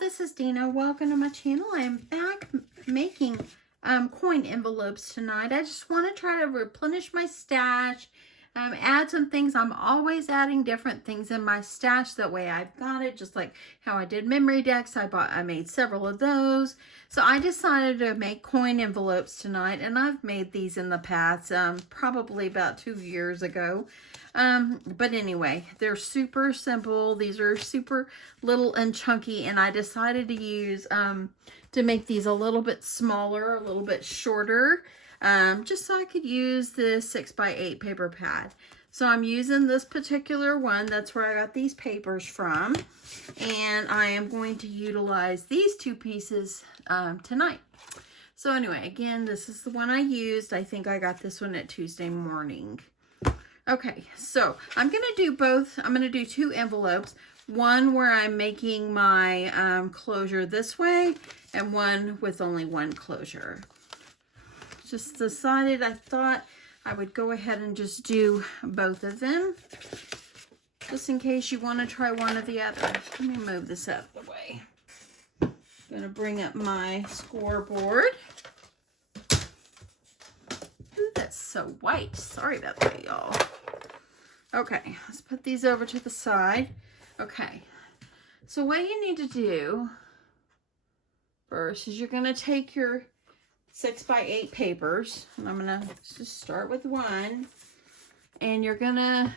this is Dina. Welcome to my channel. I am back making coin envelopes tonight. I just want to try to replenish my stash, add some things. I'm always adding different things in my stash. That way I've got it, just like how I did memory decks. I made several of those. So I decided to make coin envelopes tonight, and I've made these in the past, probably about 2 years ago. But anyway, they're super simple. These are super little and chunky, and I decided to use, to make these a little bit smaller, a little bit shorter, just so I could use this 6x8 paper pad. So I'm using this particular one. That's where I got these papers from. And I am going to utilize these two pieces tonight. So anyway, again, this is the one I used. I think I got this one at Tuesday morning. Okay, so I'm going to do both. I'm going to do two envelopes. One where I'm making my closure this way, and one with only one closure. Just decided I thought I would go ahead and just do both of them, just in case you want to try one or the other. Let me move this out of the way. I'm going to bring up my scoreboard. Ooh, that's so white. Sorry about that, y'all. Okay, let's put these over to the side. Okay, so what you need to do first is you're going to take your 6x8 papers, and I'm going to just start with one, and you're going to,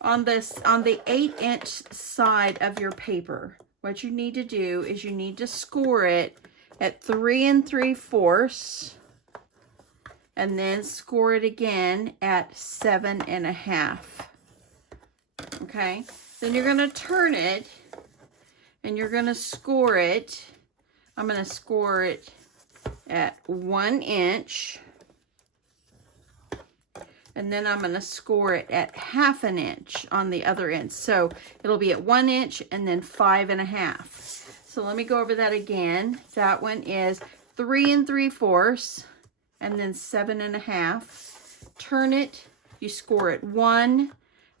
on the 8-inch side of your paper, what you need to do is you need to score it at 3 3/4, and then score it again at 7 1/2. Okay, then you're going to turn it, and you're going to score it. I'm going to score it at 1 inch, and then I'm going to score it at 1/2 inch on the other end. So it'll be at 1 inch and then 5 1/2. So let me go over that again. That one is 3 3/4 and then 7 1/2. Turn it, you score it 1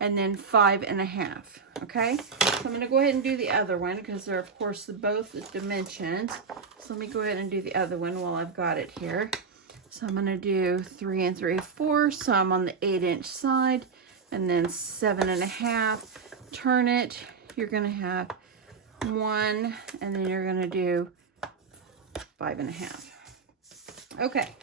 and then 5 1/2. Okay, so I'm going to go ahead and do the other one because they're of course both dimensions. So let me go ahead and do the other one while I've got it here. So I'm going to do 3 3/4. So I'm on the 8-inch side, and then 7 1/2. Turn it. You're going to have 1, and then you're going to do 5 1/2. Okay.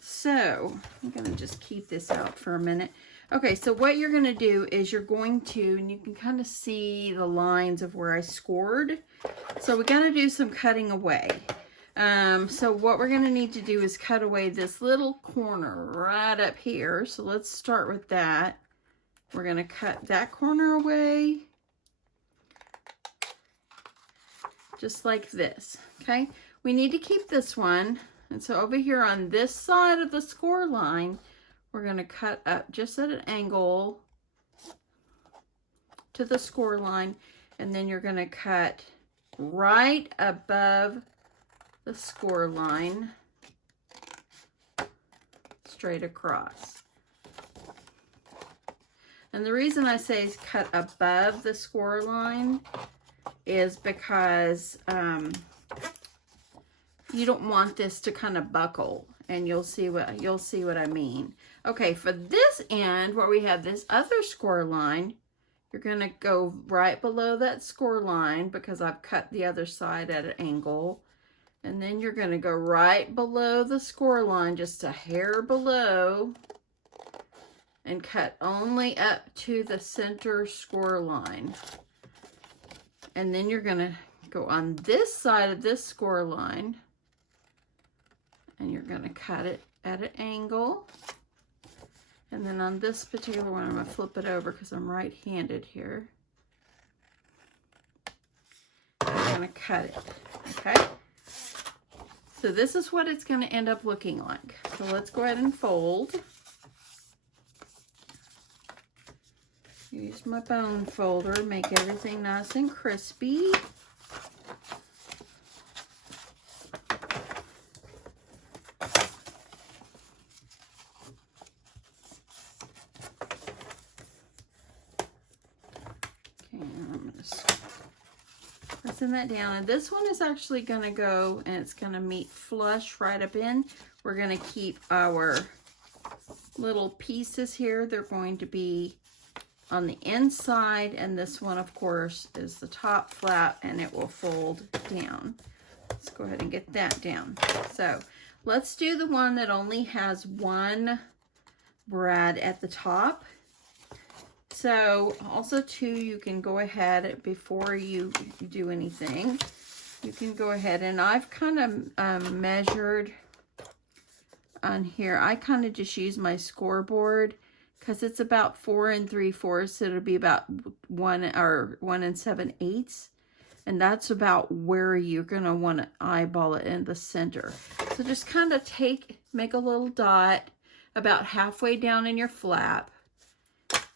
So I'm going to just keep this out for a minute. Okay, so what you're going to do is you're going to, and you can kind of see the lines of where I scored. So we got to do some cutting away. So what we're going to need to do is cut away this little corner right up here. So let's start with that. We're going to cut that corner away. Just like this, okay? We need to keep this one. And so over here on this side of the score line, we're going to cut up just at an angle to the score line, and then you're going to cut right above the score line straight across. And the reason I say cut above the score line is because you don't want this to kind of buckle, and you'll see what I mean. Okay, for this end where we have this other score line, you're going to go right below that score line because I've cut the other side at an angle. And then you're going to go right below the score line, just a hair below, and cut only up to the center score line. And then you're going to go on this side of this score line, and you're going to cut it at an angle. And then on this particular one, I'm going to flip it over because I'm right-handed here. I'm going to cut it, okay? So this is what it's going to end up looking like. So let's go ahead and fold. Use my bone folder, make everything nice and crispy. Okay, I'm going to pressing that down. And this one is actually going to go, and it's going to meet flush right up in. We're going to keep our little pieces here. They're going to be on the inside, and this one, of course, is the top flap, and it will fold down. Let's go ahead and get that down. So let's do the one that only has one brad at the top. So also too, you can go ahead before you do anything, you can go ahead, and I've kind of measured on here. I kind of just use my scoreboard because it's about 4 3/4, so it'll be about 1 7/8, and that's about where you're gonna want to eyeball it in the center. So just kind of make a little dot about halfway down in your flap,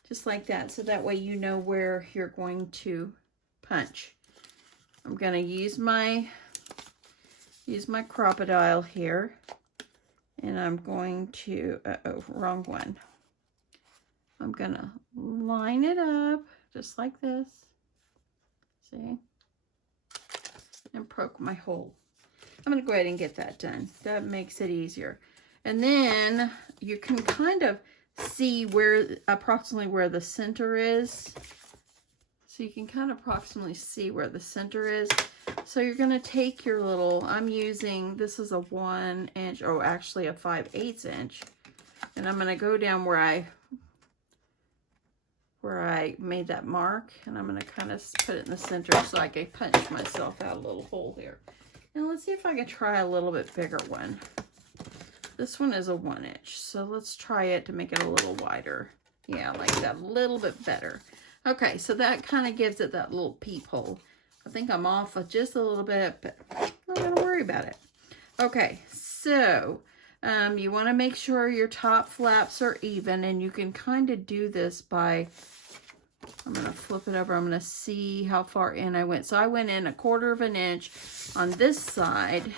just like that, so that way you know where you're going to punch. I'm gonna use my crocodile here, and I'm going to, wrong one. I'm gonna line it up just like this, see, and poke my hole. I'm gonna go ahead and get that done. That makes it easier. And then you can kind of see approximately where the center is. So you can kind of approximately see where the center is. So you're going to take your little, I'm using, this is a 1 inch, oh, actually a 5/8 inch. And I'm going to go down where I made that mark, and I'm going to kind of put it in the center so I can punch myself out a little hole here. And let's see if I can try a little bit bigger one. This one is a 1 inch, so let's try it to make it a little wider. Yeah, like that, a little bit better. Okay, so that kind of gives it that little peephole. I think I'm off just a little bit, but I'm not gonna worry about it. Okay, so you want to make sure your top flaps are even, and you can kind of do this by, I'm gonna flip it over. I'm gonna see how far in I went. So I went in 1/4 inch on this side,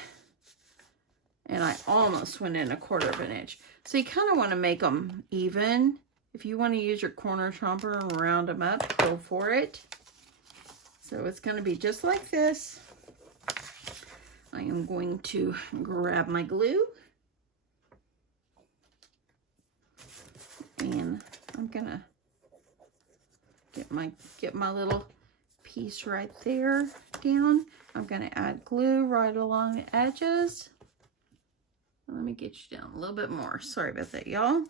and I almost went in 1/4 inch. So you kind of want to make them even. If you want to use your corner chomper and round them up, go for it. So it's going to be just like this. I am going to grab my glue, and I'm going to get my little piece right there down. I'm going to add glue right along the edges. Let me get you down a little bit more. Sorry about that, y'all.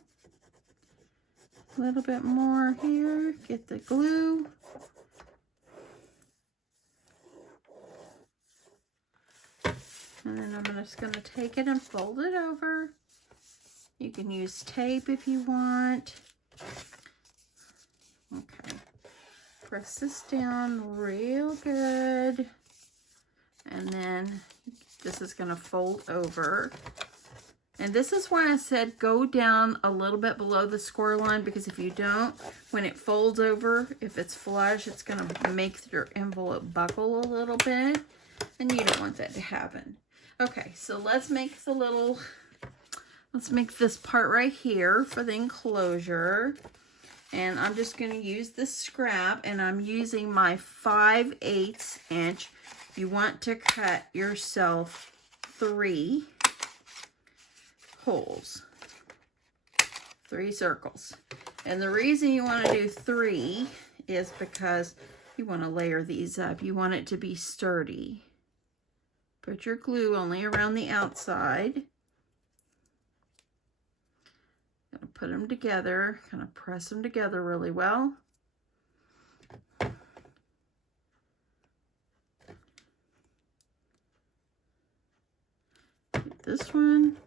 A little bit more here. Get the glue. And then I'm just going to take it and fold it over. You can use tape if you want. Okay. Press this down real good. And then this is going to fold over. And this is why I said go down a little bit below the score line, because if you don't, when it folds over, if it's flush, it's going to make your envelope buckle a little bit, and you don't want that to happen. Okay, so let's make this part right here for the enclosure. And I'm just going to use this scrap, and I'm using my 5/8 inch. You want to cut yourself 3 holes, 3 circles. And the reason you want to do 3 is because you want to layer these up. You want it to be sturdy. Put your glue only around the outside. Gonna put them together, kind of press them together really well. Get this one.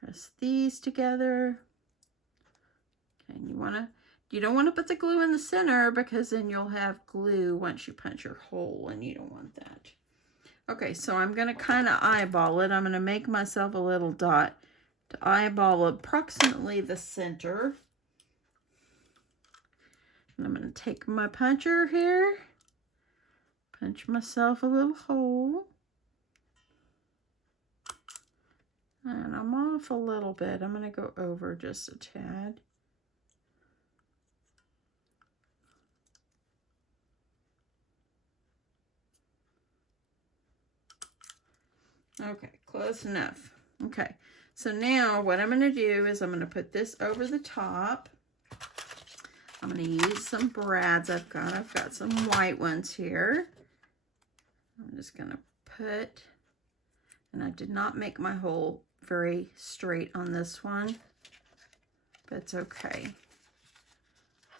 Press these together. Okay, and you don't want to put the glue in the center, because then you'll have glue once you punch your hole, and you don't want that. Okay, so I'm going to kind of eyeball it. I'm going to make myself a little dot to eyeball approximately the center. And I'm going to take my puncher here, punch myself a little hole. And I'm off a little bit. I'm going to go over just a tad. Okay, close enough. Okay, so now what I'm going to do is I'm going to put this over the top. I'm going to use some brads I've got some white ones here. I'm just going to put, and I did not make my hole very straight on this one, but it's okay.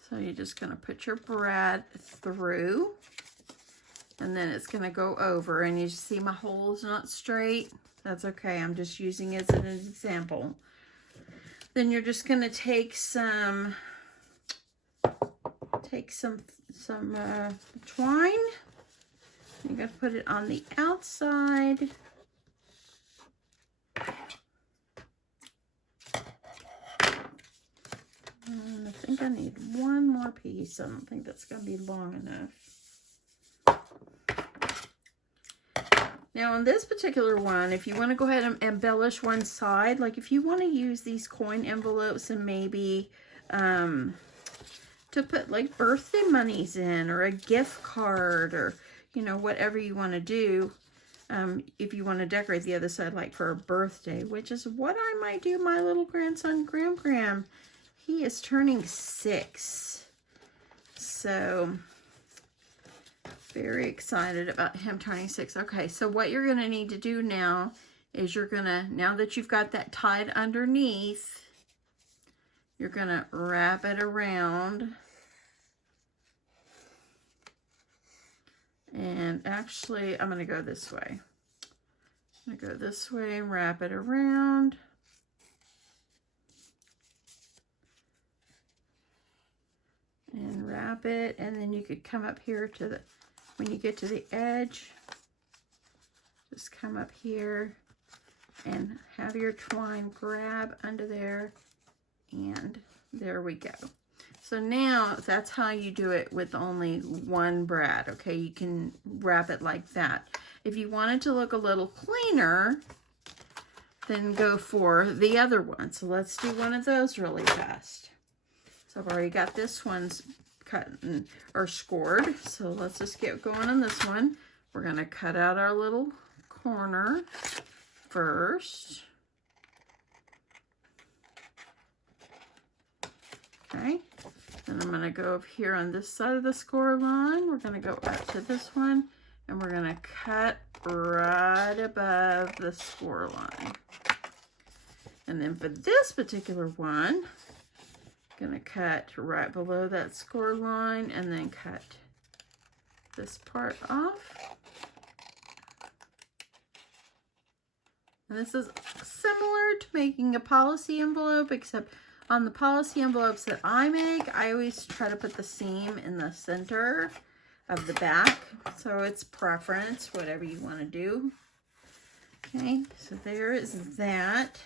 So you're just going to put your brad through, and then it's going to go over, and you see my hole is not straight. That's okay. I'm just using it as an example. Then you're just going to take some twine. You're going to put it on the outside. And I think I need one more piece. I don't think that's going to be long enough. Now on this particular one, if you want to go ahead and embellish one side, like if you want to use these coin envelopes and maybe to put like birthday monies in, or a gift card, or you know, whatever you want to do, if you want to decorate the other side like for a birthday, which is what I might do my little grandson Graham. He is turning 6, so very excited about him turning 6. Okay, so what you're going to need to do now is you're going to, now that you've got that tied underneath, you're going to wrap it around. And actually, I'm going to go this way. I'm going to go this way and wrap it around. And wrap it, and then you could come up here to the, when you get to the edge, just come up here and have your twine grab under there, and there we go. So now that's how you do it with only one brad, okay? You can wrap it like that. If you want it to look a little cleaner, then go for the other one. So let's do one of those really fast. So I've already got this one's cut or scored. So let's just get going on this one. We're going to cut out our little corner first. Okay. Then I'm going to go up here on this side of the score line. We're going to go up to this one, and we're going to cut right above the score line. And then for this particular one, I'm going to cut right below that score line, and then cut this part off. And this is similar to making a policy envelope, except on the policy envelopes that I make, I always try to put the seam in the center of the back. So it's preference, whatever you want to do. Okay, so there is that.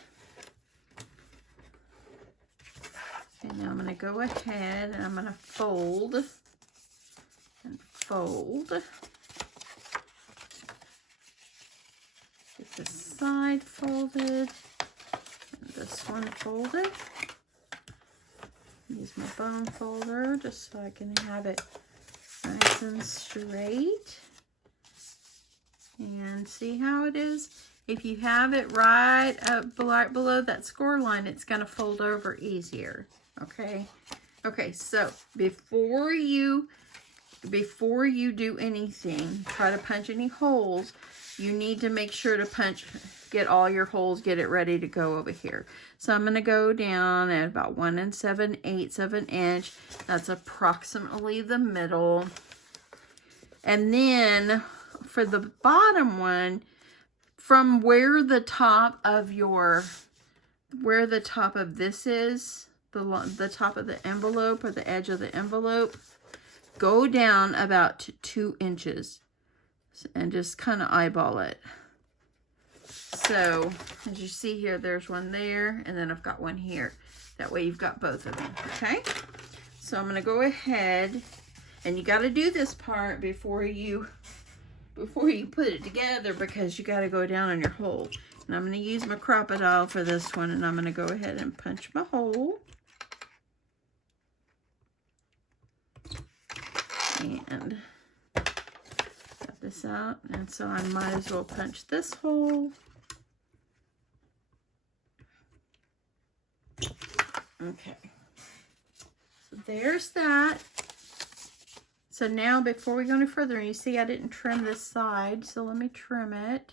Okay, now I'm going to go ahead and I'm going to fold and fold. Get this side folded and this one folded. Use my bone folder just so I can have it nice and straight. And see how it is? If you have it right up below that score line, it's going to fold over easier. Okay? Okay, so before you do anything, try to punch any holes, you need to make sure to get all your holes, get it ready to go over here. So I'm going to go down at about 1 7/8 of an inch. That's approximately the middle. And then for the bottom one, from where the top of this is, the top of the envelope or the edge of the envelope, go down about 2 inches and just kind of eyeball it. So as you see here, there's one there, and then I've got one here. That way you've got both of them, okay? So I'm going to go ahead, and you got to do this part before you put it together, because you got to go down on your hole. And I'm going to use my Crop-A-Dile for this one, and I'm going to go ahead and punch my hole. And got this out, and so I might as well punch this hole. Okay, so there's that. So now before we go any further, you see I didn't trim this side, so let me trim it.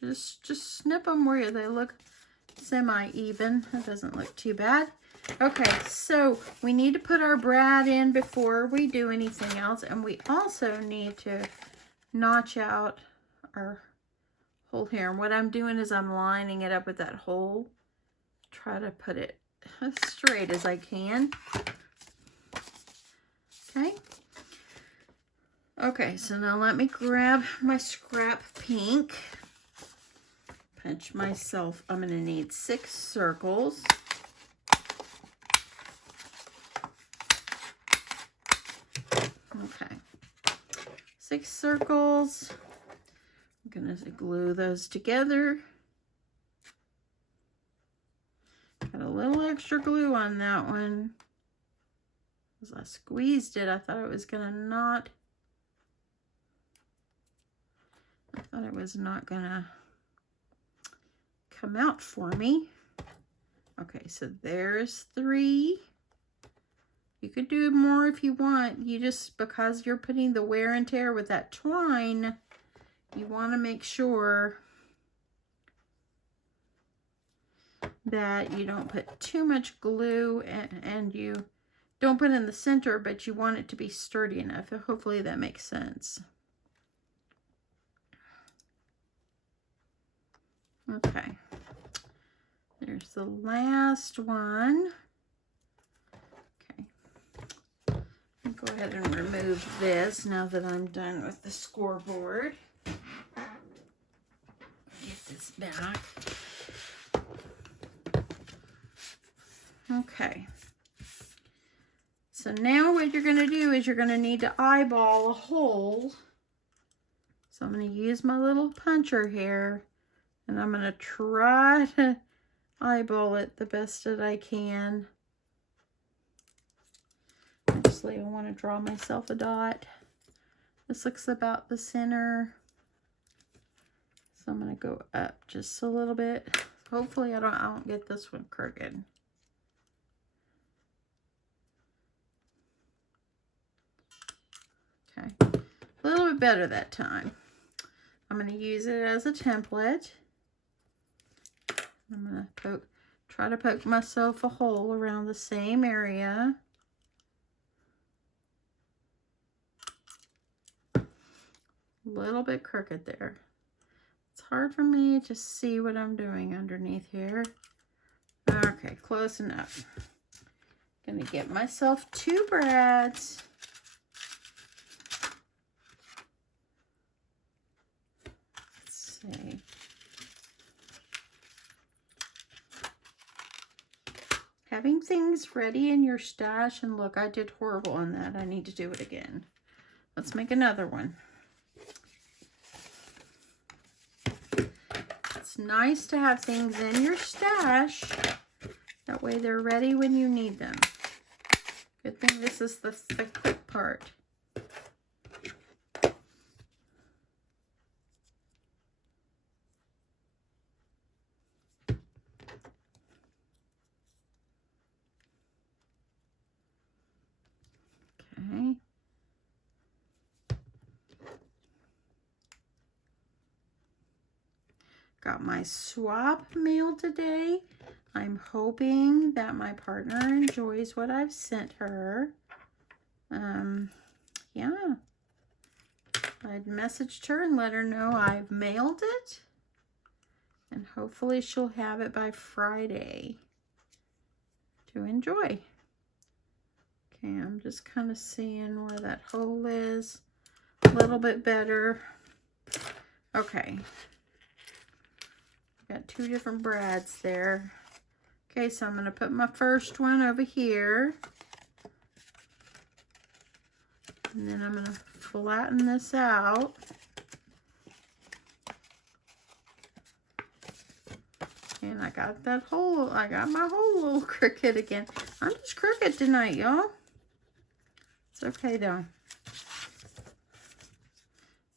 Just snip them where they look semi-even. That doesn't look too bad. Okay, so we need to put our brad in before we do anything else, and we also need to notch out our hole here. And what I'm doing is I'm lining it up with that hole. Try to put it as straight as I can. Okay. Okay, so now let me grab my scrap pink. Punch myself. I'm going to need 6 circles. Okay. 6 circles. I'm going to glue those together. Got a little extra glue on that one. As I squeezed it, I thought it was going to not. I thought it was not going to come out for me. Okay, so there's 3. You could do more if you want. You just, because you're putting the wear and tear with that twine, you want to make sure that you don't put too much glue, and you don't put it in the center, but you want it to be sturdy enough. Hopefully that makes sense. Okay. There's the last one. Okay. I'll go ahead and remove this now that I'm done with the scoreboard. Get this back. Okay. So now what you're going to do is you're going to need to eyeball a hole. So I'm going to use my little puncher here, and I'm going to try to eyeball it the best that I can. Actually, I want to draw myself a dot. This looks about the center. So I'm going to go up just a little bit. Hopefully I don't get this one crooked. Okay, a little bit better that time. I'm going to use it as a template. I'm going to try to poke myself a hole around the same area. A little bit crooked there. It's hard for me to see what I'm doing underneath here. Okay, close enough. Going to get myself 2 brads. See. Having things ready in your stash, and look, I did horrible on that. I need to do it again. Let's make another one. It's nice to have things in your stash. That way they're ready when you need them. Good thing this is the quick part. Okay. Got my swap mail today. I'm hoping that my partner enjoys what I've sent her. Yeah. I'd messaged her and let her know I've mailed it. And hopefully she'll have it by Friday to enjoy. Okay, I'm just kind of seeing where that hole is. A little bit better. Okay. Got 2 different brads there. Okay, so I'm going to put my first one over here. And then I'm going to flatten this out. And I got that hole. I got my hole a little crooked again. I'm just crooked tonight, y'all. It's okay though.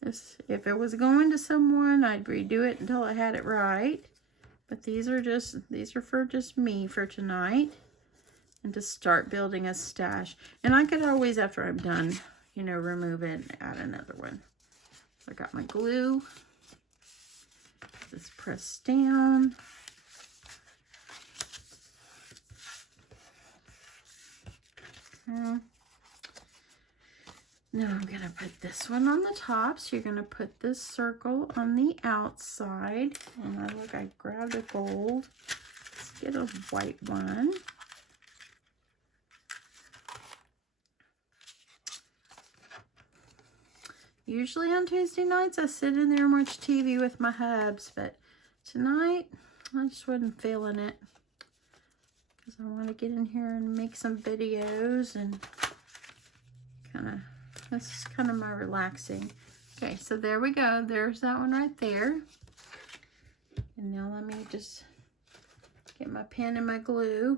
If it was going to someone, I'd redo it until I had it right. But these are for just me for tonight. And to start building a stash. And I could always, after I'm done, you know, remove it and add another one. So I got my glue. This pressed down. Okay. Now I'm going to put this one on the top. So you're going to put this circle on the outside. And I grabbed a gold. Let's get a white one. Usually on Tuesday nights, I sit in there and watch TV with my hubs, but tonight, I just wasn't feeling it. Because I want to get in here and make some videos and this is kind of my relaxing. Okay, so there we go. There's that one right there. And now let me just get my pen and my glue.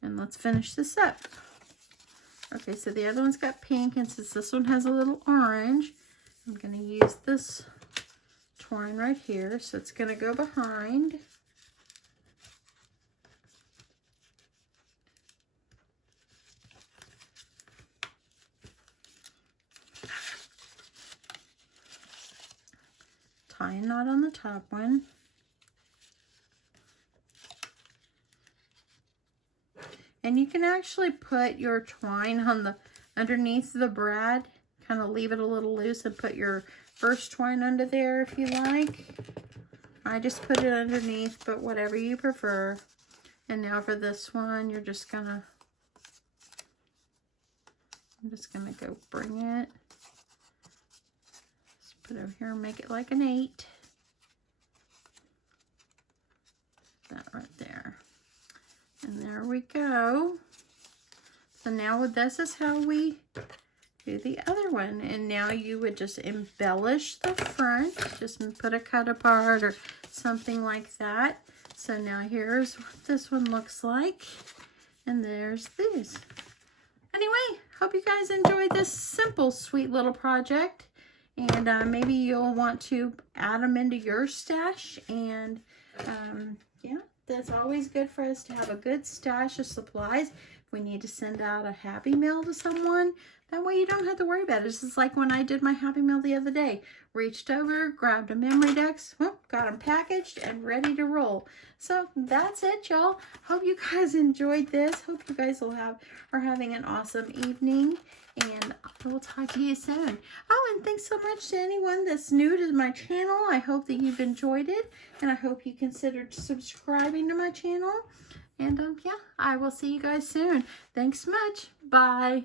And let's finish this up. Okay, so the other one's got pink, and since this one has a little orange, I'm going to use this twine right here. So it's going to go behind. Tie a knot on the top one. And you can actually put your twine on the underneath the brad, kind of leave it a little loose and put your first twine under there if you like. I just put it underneath, but whatever you prefer. And now for this one, I'm just gonna go bring it. Just put it over here and make it like an 8. That right there. And there we go. So now this is how we do the other one. And now you would just embellish the front. Just put a cut apart or something like that. So now here's what this one looks like. And there's this. Anyway, hope you guys enjoyed this simple, sweet little project. And maybe you'll want to add them into your stash. And yeah. That's always good for us to have a good stash of supplies. If we need to send out a Happy Mail to someone, that way you don't have to worry about it. It's just like when I did my Happy Mail the other day. Reached over, grabbed a memory decks, got them packaged and ready to roll. So that's it, y'all. Hope you guys enjoyed this. Hope you guys are having an awesome evening. And I will talk to you soon. Oh, and thanks so much to anyone that's new to my channel. I hope that you've enjoyed it. And I hope you considered subscribing to my channel. And yeah, I will see you guys soon. Thanks much. Bye.